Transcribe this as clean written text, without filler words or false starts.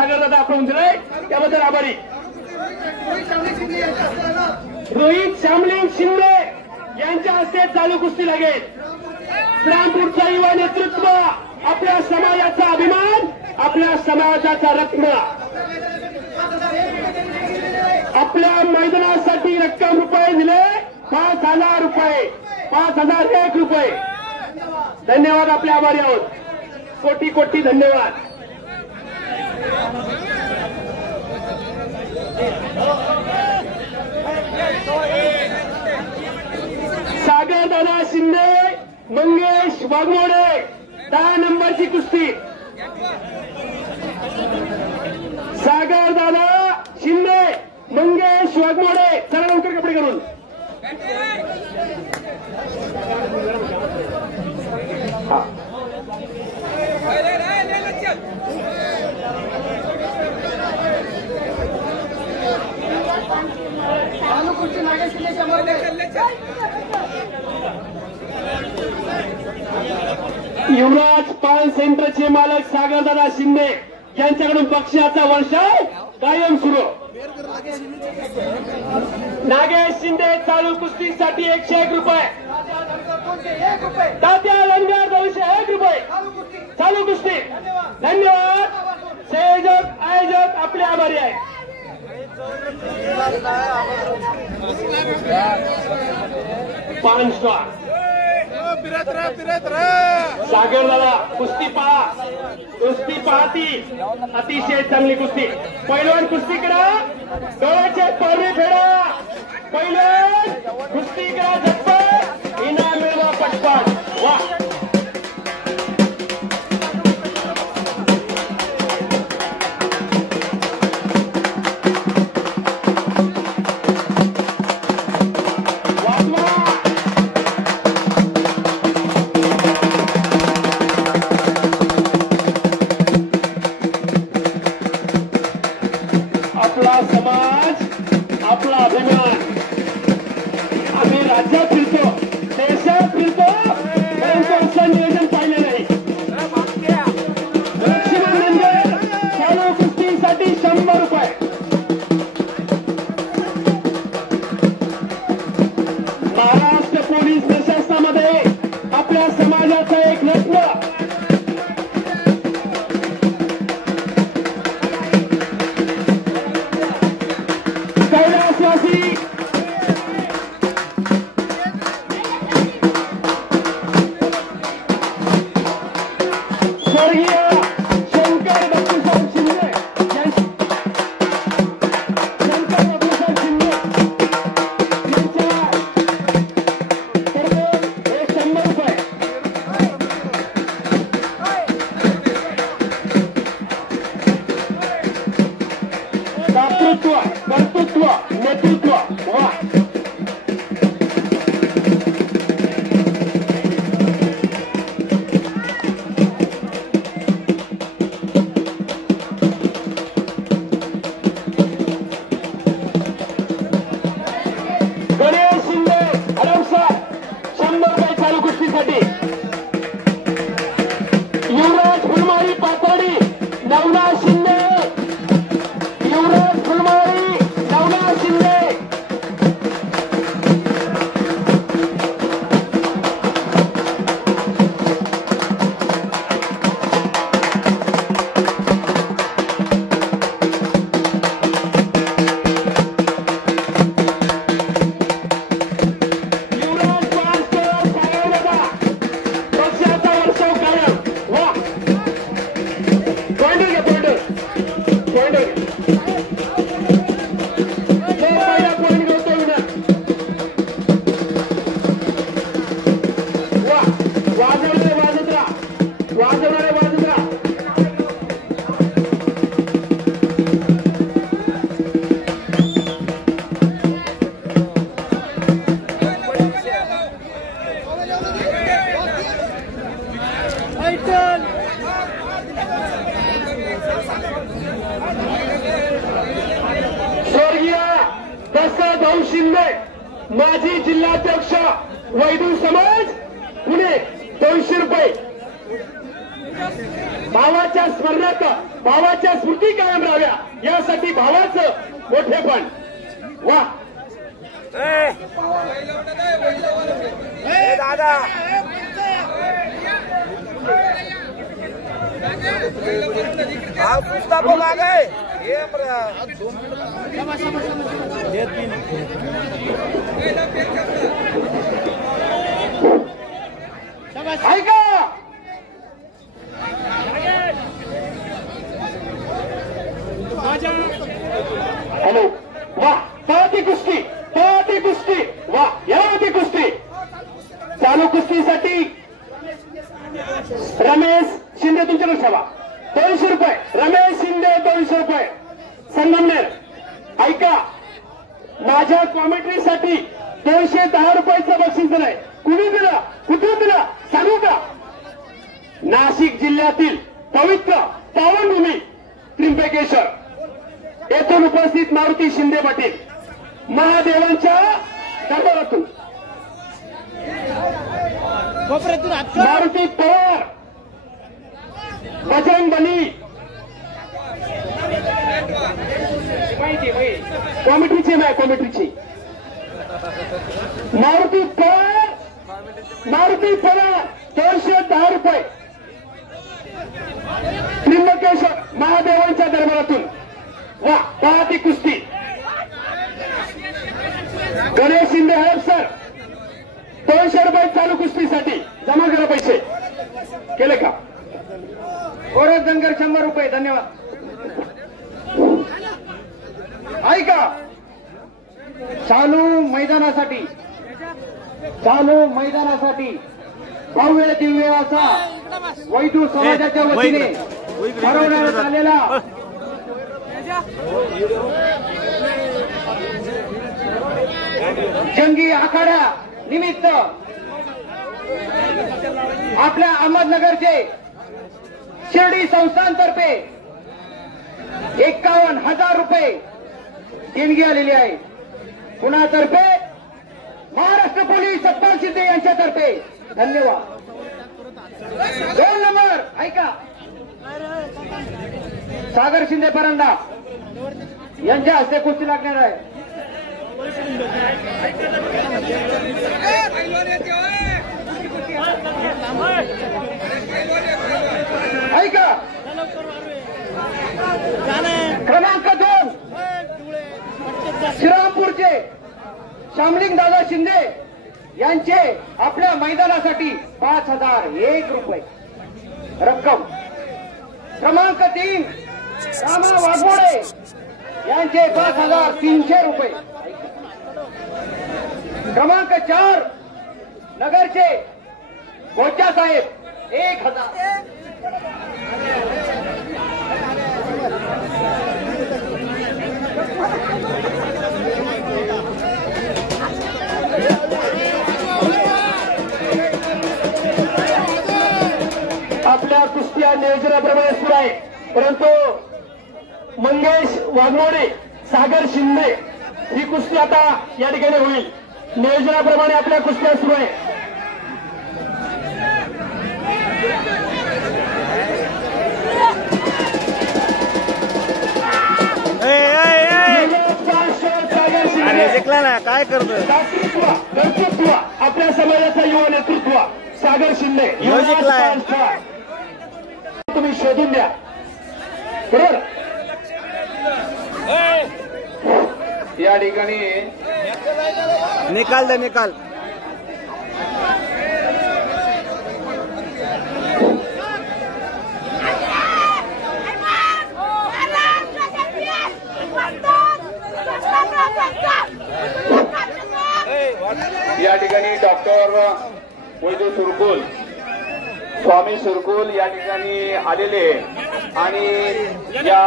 सागरदादा आपण दिलंय त्याबद्दल आभारी. रोहित श्यामलिंग शिंदे यांच्या हस्ते चालू कुस्ती लागेल. श्रामपूरचा युवा नेतृत्व, आपल्या समाजाचा अभिमान, आपल्या समाजाचा रत्न. आपल्या मैदानासाठी रक्कम रुपये दिले 5,000 रुपये, 5,001 रुपये. धन्यवाद, आपले आभारी आहोत. कोटी कोटी धन्यवाद. सागरदादा शिंदे, मंगेश वाघमोडे 10 नंबरची कुस्ती. सागरदादा शिंदे, मंगेश वाघमोडे, चला लवकर कपडे करून. युवराज पान सेंटरचे मालक सागरदादा शिंदे यांच्याकडून बक्षिसाचा वर्षाव कायम सुरू. नागेश शिंदे चालू कुस्तीसाठी 101 रुपये. तात्या लंगर 201 रुपये चालू कुस्ती. धन्यवाद. संयोजक आयोजक आपले आभारी आहे. पान स्टार सागरदादा कुस्ती पहा, कुस्ती पाहती अतिशय चांगली कुस्ती. पहिलवान कुस्ती करा, डोळ्याचे पारणे फेडा. पहिलवान कुस्ती करा, झटपट इनाम मिळवा पटपट. वा आपला समाज, आपला अभिमान. आम्ही राज्यात फिरतो, देशात फिरतो, परंतु असं नियोजन पाहिलं नाही. लक्ष्मण चालू कुस्तीसाठी 100 रुपये. महाराष्ट्र पोलीस प्रशासनामध्ये आपल्या समाजाचा एक रत्न कैलासवासी स्वर्गीय शंकर बापूसाहेब शिंदे, शंकर बापूसाहेब शिंदे यांच्या हे 100 रुपये. दातृत्व, कर्तृत्व, नेतृत्व. वा गणेश शिंदे हडपसर 100 रुपये चालू कुस्तीसाठी. युवराज फुलमाळी पातळी नवनाथ शिंदे, युवराज फुलमाळी नवनाथ शिंदे. युवराज पानकर सागरदादा पक्षाचा वर्षाव कायम. वा पॉइंटर घ्या, पॉइंटर पॉइंटर पहिला पॉइंट घेतो विनर. वा वाजवणारे वाजत राहा, वाजवणारे वाजत राहा. स्वर्गीय दशरथ भाऊ शिंदे, माजी जिल्हाध्यक्ष, वैदू समाज, पुणे 200 रुपये. भावाच्या स्मरणार्थ भावाच्या स्मृती कायम राहाव्या यासाठी भावाचं मोठेपण. वा दादा आप पुस्तक आ गए ऐका हॅलो. वा पळती कुस्ती वा यावती कुस्ती. चालू कुस्तीसाठी रमेश शिंदे तुमच्याकडे ठेवा. 200 रुपये रमेश शिंदे 200 रुपये संगमनेर. ऐका माझ्या कॉमेंट्रीसाठी 210 रुपयाचं बक्षीस दिलंय. कुणी दिलं कुठून दिलं सांगू का? नाशिक जिल्ह्यातील पवित्र पावनभूमी त्र्यंबकेश्वर येथून उपस्थित मारुती शिंदे पाटील महादेवांच्या दरबारातून मारुती पवार बजरंग बली कॉमिटीची नाही कॉमिटीची मारुती पवार 210 रुपये त्र्यंबकेश्वर महादेवांच्या दरबारातून. वा पहाती कुस्ती. गणेश शिंदे हळप सर 200 रुपये चालू कुस्तीसाठी जमा करा. पैसे केले का? गोरख धनगर 100 रुपये. धन्यवाद. ऐका चालू मैदानासाठी भव्य दिव्य असा वैदू समाजाच्या वतीने भरवण्यात आलेला जंगी आखाडा निमित्त आपल्या अहमदनगरचे शिर्डी संस्थांतर्फे 51,000 रुपये देणगी आलेली आहे. कुणातर्फे? महाराष्ट्र पोलीस सत्पाल शिंदे यांच्यातर्फे. धन्यवाद. 2 नंबर ऐका सागर शिंदे परंडा यांच्या हस्ते कुस्ती लागणार आहे. ऐका क्रमांक 2 श्रीरामपूरचे श्यामलिंग दादा शिंदे यांचे आपल्या मैदानासाठी 5,001 रुपये रक्कम. क्रमांक 3 रामा वाघमोडे यांचे 5,300 रुपये. क्रमांक 4 नगरचे गोच्या साहेब 1,000. आपल्या कुस्त्या नियोजनाप्रमाणे सुरू आहे, परंतु मंगेश वाघमोडे सागर शिंदे ही कुस्ती आता या ठिकाणी होईल. नियोजनाप्रमाणे आपल्या कुस्त्या सुरू आहे. काय करतोय? कर्तृत्व आपल्या समाजाचा युवा नेतृत्व सागर शिंदे तुम्ही शोधून द्या. बरोबर या ठिकाणी निकाल द्या. निकाल या ठिकाणी डॉक्टर वैद्य सुरकुल स्वामी सुरकुल या ठिकाणी आलेले आणि या